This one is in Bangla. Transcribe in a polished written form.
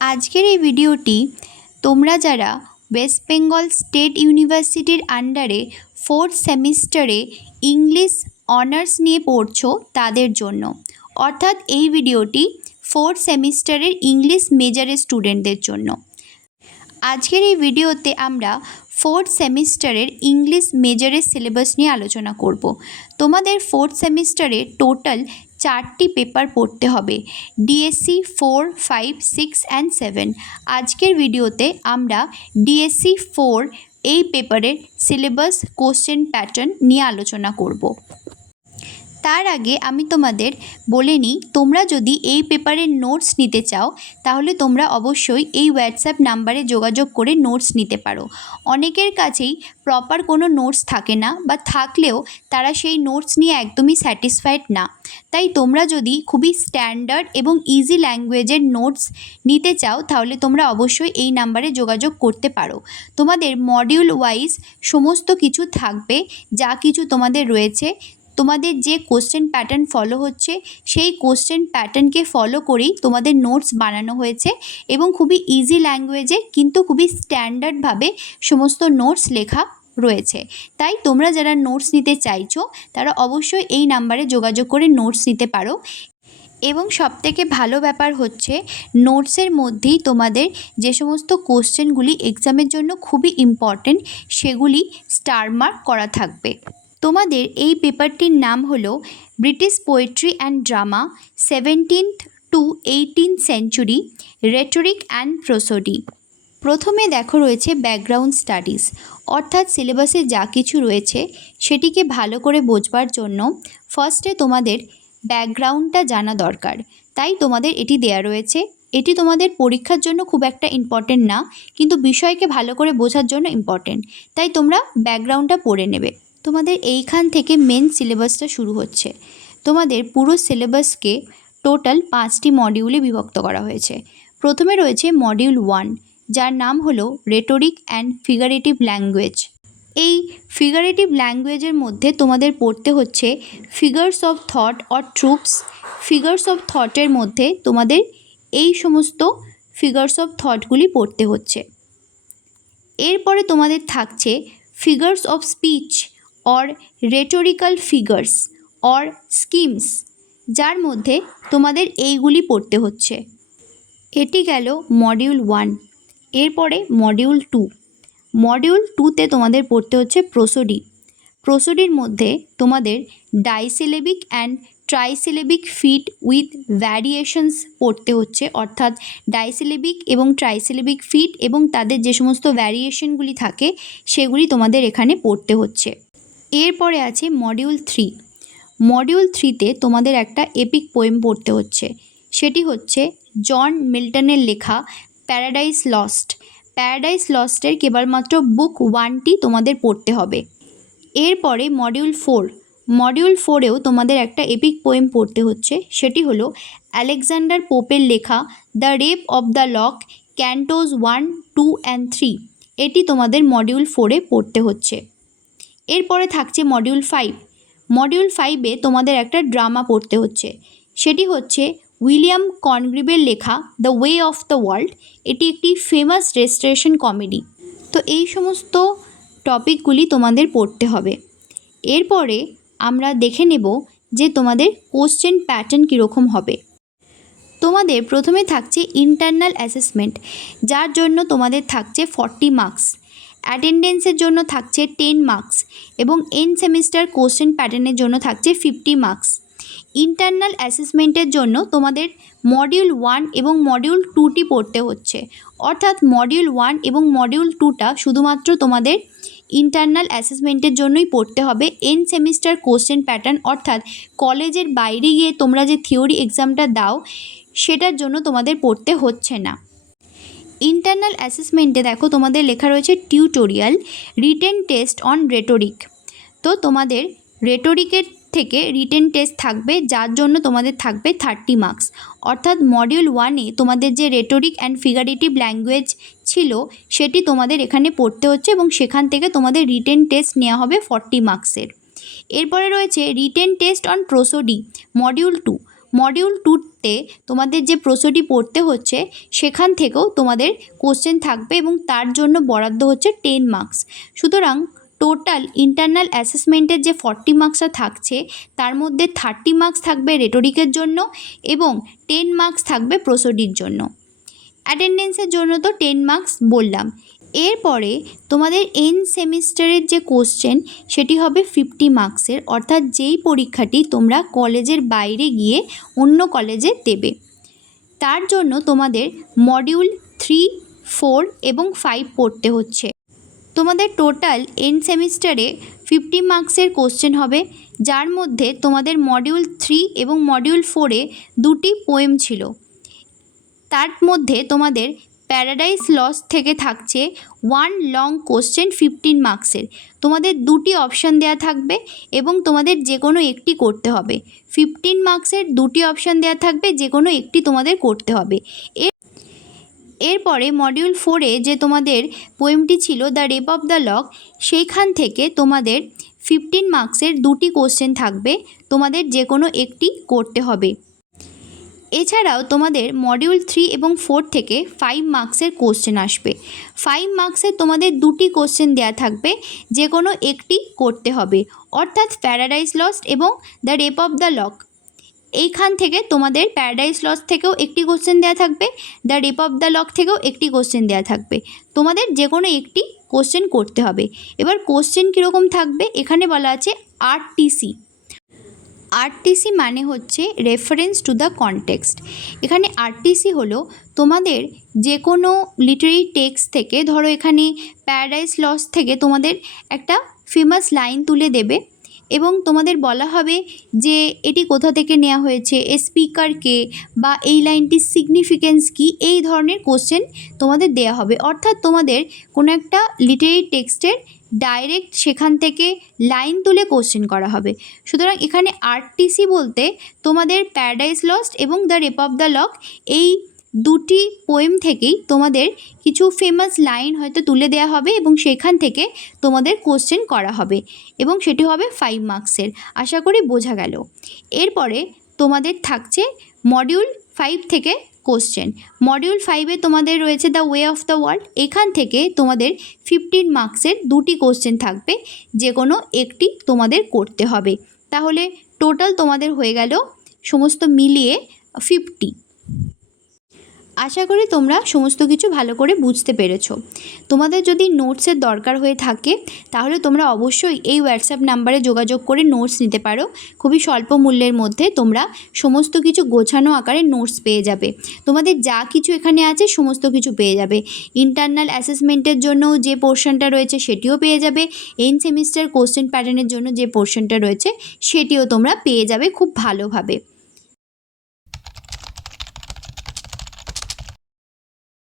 আজকের এই ভিডিওটি তোমরা যারা ওয়েস্ট বেঙ্গল স্টেট ইউনিভার্সিটির আন্ডারে 4th সেমিস্টারে ইংলিশ অনার্স নিয়ে পড়ছো তাদের জন্য। অর্থাৎ এই ভিডিওটি 4th সেমিস্টারের ইংলিশ মেজরের স্টুডেন্টদের জন্য। আজকের এই ভিডিওতে আমরা 4th সেমিস্টারের ইংলিশ মেজরের সিলেবাস নিয়ে আলোচনা করব। তোমাদের 4th সেমিস্টারে টোটাল 4টি পেপার পড়তে হবে, ডিএসসি 4, 5, 6 অ্যান্ড 7। আজকের ভিডিওতে আমরা ডিএসসি 4 এই পেপারের সিলেবাস, কোশ্চেন প্যাটার্ন নিয়ে আলোচনা করব। তার আগে আমি তোমাদের বলে নিই, তোমরা যদি এই পেপারের নোটস নিতে চাও তাহলে তোমরা অবশ্যই এই হোয়াটসঅ্যাপ নাম্বারে যোগাযোগ করে নোটস নিতে পারো। অনেকের কাছেই প্রপার কোনো নোটস থাকে না, বা থাকলেও তারা সেই নোটস নিয়ে একদমই স্যাটিসফাইড না। তাই তোমরা যদি খুবই স্ট্যান্ডার্ড এবং ইজি ল্যাঙ্গুয়েজের নোটস নিতে চাও তাহলে তোমরা অবশ্যই এই নাম্বারে যোগাযোগ করতে পারো। তোমাদের মডিউল ওয়াইজ সমস্ত কিছু থাকবে, যা কিছু তোমাদের রয়েছে। তোমাদের যে কোশ্চেন প্যাটার্ন ফলো হচ্ছে সেই কোশ্চেন প্যাটার্নকে ফলো করেই তোমাদের নোটস বানানো হয়েছে, এবং খুবই ইজি ল্যাঙ্গুয়েজে কিন্তু খুবই স্ট্যান্ডার্ডভাবে সমস্ত নোটস লেখা রয়েছে। তাই তোমরা যারা নোটস নিতে চাইছো তারা অবশ্যই এই নাম্বারে যোগাযোগ করে নোটস নিতে পারো। এবং সবথেকে ভালো ব্যাপার হচ্ছে, নোটসের মধ্যেই তোমাদের যে সমস্ত কোশ্চেনগুলি এক্সামের জন্য খুবই ইম্পর্টেন্ট সেগুলি স্টার মার্ক করা থাকবে। তোমাদের এই পেপারটির নাম হলো British poetry and drama 17th to 18th century, rhetoric and prosody. প্রথমে দেখো রয়েছে ব্যাকগ্রাউন্ড স্টাডিজ, অর্থাৎ সিলেবাসে যা কিছু রয়েছে সেটিকে ভালো করে বোঝবার জন্য ফার্স্টে তোমাদের ব্যাকগ্রাউন্ডটা জানা দরকার। তাই তোমাদের এটি দেয়া রয়েছে। এটি তোমাদের পরীক্ষার জন্য খুব একটা ইম্পর্টেন্ট না, কিন্তু বিষয়কে ভালো করে বোঝার জন্য ইম্পর্টেন্ট। তাই তোমরা ব্যাকগ্রাউন্ডটা পড়ে নেবে। তোমাদের এইখান থেকে মেন সিলেবাসটা শুরু হচ্ছে। তোমাদের পুরো সিলেবাসকে টোটাল 5টি মডিউলে বিভক্ত করা হয়েছে। প্রথমে রয়েছে মডিউল 1, যার নাম হলো রেটরিক অ্যান্ড ফিগারেটিভ ল্যাঙ্গুয়েজ। এই ফিগারেটিভ ল্যাঙ্গুয়েজের মধ্যে তোমাদের পড়তে হচ্ছে figures of thought or tropes. Figures of থটের মধ্যে তোমাদের এই সমস্ত ফিগার্স অফ থটগুলি পড়তে হচ্ছে। এরপরে তোমাদের থাকছে figures of speech or rhetorical figures or schemes, যার মধ্যে তোমাদের এইগুলি পড়তে হচ্ছে। এটি গেল মডিউল 1। এরপরে মডিউল 2। মডিউল 2তে তোমাদের পড়তে হচ্ছে প্রোসোডি। প্রোসোডির মধ্যে তোমাদের disyllabic and trisyllabic feet with variations পড়তে হচ্ছে, অর্থাৎ ডাইসিলেবিক এবং ট্রাইসিলেবিক ফিট এবং তাদের যে সমস্ত ভ্যারিয়েশনগুলি থাকে সেগুলি তোমাদের এখানে পড়তে হচ্ছে। এরপরে আছে মডিউল 3। মডিউল 3তে তোমাদের একটা এপিক পোয়েম পড়তে হচ্ছে। সেটি হচ্ছে জন মিল্টনের লেখা প্যারাডাইস লস্ট। প্যারাডাইস লস্টের কেবলমাত্র বুক 1টি তোমাদের পড়তে হবে। এরপরে মডিউল 4। মডিউল 4এও তোমাদের একটা এপিক পোয়েম পড়তে হচ্ছে। সেটি হলো আলেকজান্ডার পোপের লেখা the rape of the lock, cantos 1, 2 and 3। এটি তোমাদের মডিউল 4এ পড়তে হচ্ছে। এরপরে থাকছে মডিউল 5। মডিউল 5এ তোমাদের একটা ড্রামা পড়তে হচ্ছে। সেটি হচ্ছে উইলিয়াম কনগ্রিভের লেখা the way of the world. এটি একটি ফেমাস রেস্টোরেশন কমেডি। তো এই সমস্ত টপিকগুলি তোমাদের পড়তে হবে। এরপরে আমরা দেখে নেব যে তোমাদের কোশ্চেন প্যাটার্ন কীরকম হবে। তোমাদের প্রথমে থাকছে ইন্টারনাল অ্যাসেসমেন্ট, যার জন্য তোমাদের থাকছে 40 মার্কস। অ্যাটেন্ডেন্সের জন্য থাকছে 10 মার্কস এবং এন্ড সেমিস্টার কোশ্চেন প্যাটার্নের জন্য থাকছে 50 মার্কস। ইন্টারনাল অ্যাসেসমেন্টের জন্য তোমাদের মডিউল 1 এবং মডিউল 2টি পড়তে হচ্ছে, অর্থাৎ মডিউল 1 এবং মডিউল 2টা শুধুমাত্র তোমাদের ইন্টারনাল অ্যাসেসমেন্টের জন্যই পড়তে হবে। এন্ড সেমিস্টার কোশ্চেন প্যাটার্ন, অর্থাৎ কলেজের বাইরে গিয়ে তোমরা যে থিওরি এক্সামটা দাও সেটার জন্য তোমাদের পড়তে হচ্ছে না। ইন্টারনাল অ্যাসেসমেন্টে দেখো তোমাদের লেখা রয়েছে tutorial, written test on rhetoric. তো তোমাদের রেটোরিকের থেকে রিটেন টেস্ট থাকবে, যার জন্য তোমাদের থাকবে 30 মার্কস। অর্থাৎ মডিউল 1এ তোমাদের যে রেটোরিক অ্যান্ড ফিগারেটিভ ল্যাঙ্গুয়েজ ছিল সেটি তোমাদের এখানে পড়তে হচ্ছে, এবং সেখান থেকে তোমাদের রিটেন টেস্ট নেওয়া হবে 40 মার্কসের। এরপরে রয়েছে written test on prosody module 2। Module 2তে তোমাদের যে প্রশ্নটি পড়তে হচ্ছে সেখান থেকেও তোমাদের কোশ্চেন থাকবে এবং তার জন্য বরাদ্দ হচ্ছে 10 মার্কস। সুতরাং টোটাল ইন্টারনাল অ্যাসেসমেন্টের যে 40 মার্কসটা থাকছে তার মধ্যে 30 মার্কস থাকবে রেটরিকের জন্য এবং 10 মার্কস থাকবে প্রোসোডির জন্য। অ্যাটেন্ডেন্সের জন্য তো 10 মার্কস বললাম। এরপরে তোমাদের এন্ড সেমিস্টারের যে কোশ্চেন সেটি হবে 50 মার্কসের, অর্থাৎ যেই পরীক্ষাটি তোমরা কলেজের বাইরে গিয়ে অন্য কলেজে দেবে। তার জন্য তোমাদের মডিউল 3, 4 এবং 5 পড়তে হচ্ছে। তোমাদের টোটাল এন্ড সেমিস্টারে 50 মার্কসের কোশ্চেন হবে, যার মধ্যে তোমাদের মডিউল 3 এবং মডিউল 4-এ 2টি পোয়েম ছিল। তার মধ্যে তোমাদের প্যারাডাইস লস্ট থেকে থাকছে 1 লং কোশ্চেন 15 মার্কসের। তোমাদের 2টি অপশান দেওয়া থাকবে এবং তোমাদের যে কোনো একটি করতে হবে। 15 মার্কসের 2টি অপশান দেওয়া থাকবে, যে কোনো একটি তোমাদের করতে হবে। এরপরে মডিউল 4-এ যে তোমাদের পোয়েমটি ছিল the rape of the lock, সেইখান থেকে তোমাদের 15 মার্কসের 2টি কোশ্চেন থাকবে, তোমাদের যে কোনো একটি করতে হবে। এছাড়াও তোমাদের মডিউল 3 এবং 4 থেকে 5 মার্কসের কোশ্চেন আসবে। 5 মার্কসের তোমাদের 2টি কোশ্চেন দেওয়া থাকবে, যে কোনো একটি করতে হবে, অর্থাৎ প্যারাডাইস লস্ট এবং the rape of the lock. এইখান থেকে তোমাদের প্যারাডাইস লস্ট থেকেও একটি কোশ্চেন দেওয়া থাকবে, the rape of the lock থেকেও একটি কোশ্চেন দেওয়া থাকবে, তোমাদের যে কোনো একটি কোশ্চেন করতে হবে। এবার কোশ্চেন কীরকম থাকবে, এখানে বলা আছে আরটিসি। আরটিসি মানে হচ্ছে রেফারেন্স টু দ্য কনটেক্সট। এখানে আরটিসি হলো তোমাদের যে কোনো লিটারি টেক্সট থেকে, ধরো এখানে প্যারাডাইস লস্ট থেকে তোমাদের একটা ফেমাস লাইন তুলে দেবে এবং তোমাদের বলা হবে যে এটি কোথা থেকে নেওয়া হয়েছে, এ স্পিকার কে, বা এই লাইনটির সিগনিফিকেন্স কী, এই ধরনের কোশ্চেন তোমাদের দেওয়া হবে। অর্থাৎ তোমাদের কোনো একটা লিটারি টেক্সটের ডাইরেক্ট সেখান থেকে লাইন তুলে কোশ্চেন করা হবে। সুতরাং এখানে আরটিসি বলতে তোমাদের প্যারাডাইস লস্ট এবং the rape of the lock, এই 2টি পোয়েম থেকেই তোমাদের কিছু ফেমাস লাইন হয়তো তুলে দেওয়া হবে এবং সেখান থেকে তোমাদের কোশ্চেন করা হবে এবং সেটি হবে 5 মার্কসের। আশা করি বোঝা গেল। এরপরে তোমাদের থাকছে মডিউল 5 থেকে কোশ্চেন। মডিউল 5-এ তোমাদের রয়েছে the way of the world. এখান থেকে তোমাদের 15 মার্কসের 2টি কোশ্চেন থাকবে, যে কোনো একটি তোমাদের করতে হবে। তাহলে টোটাল তোমাদের হয়ে গেল সমস্ত মিলিয়ে 50। আশা করি তোমরা সমস্ত কিছু ভালো করে বুঝতে পেরেছো। তোমাদের যদি নোটসের দরকার হয়ে থাকে তাহলে তোমরা অবশ্যই এই হোয়াটসঅ্যাপ নাম্বারে যোগাযোগ করে নোটস নিতে পারো। খুবই স্বল্প মূল্যের মধ্যে তোমরা সমস্ত কিছু গোছানো আকারে নোটস পেয়ে যাবে। তোমাদের যা কিছু এখানে আছে সমস্ত কিছু পেয়ে যাবে। ইন্টারনাল অ্যাসেসমেন্টের জন্য যে পোর্শনটা রয়েছে সেটিও পেয়ে যাবে, এন্ড সেমিস্টার কোশ্চেন প্যাটার্নের জন্য যে পোর্শনটা রয়েছে সেটিও তোমরা পেয়ে যাবে খুব ভালোভাবে।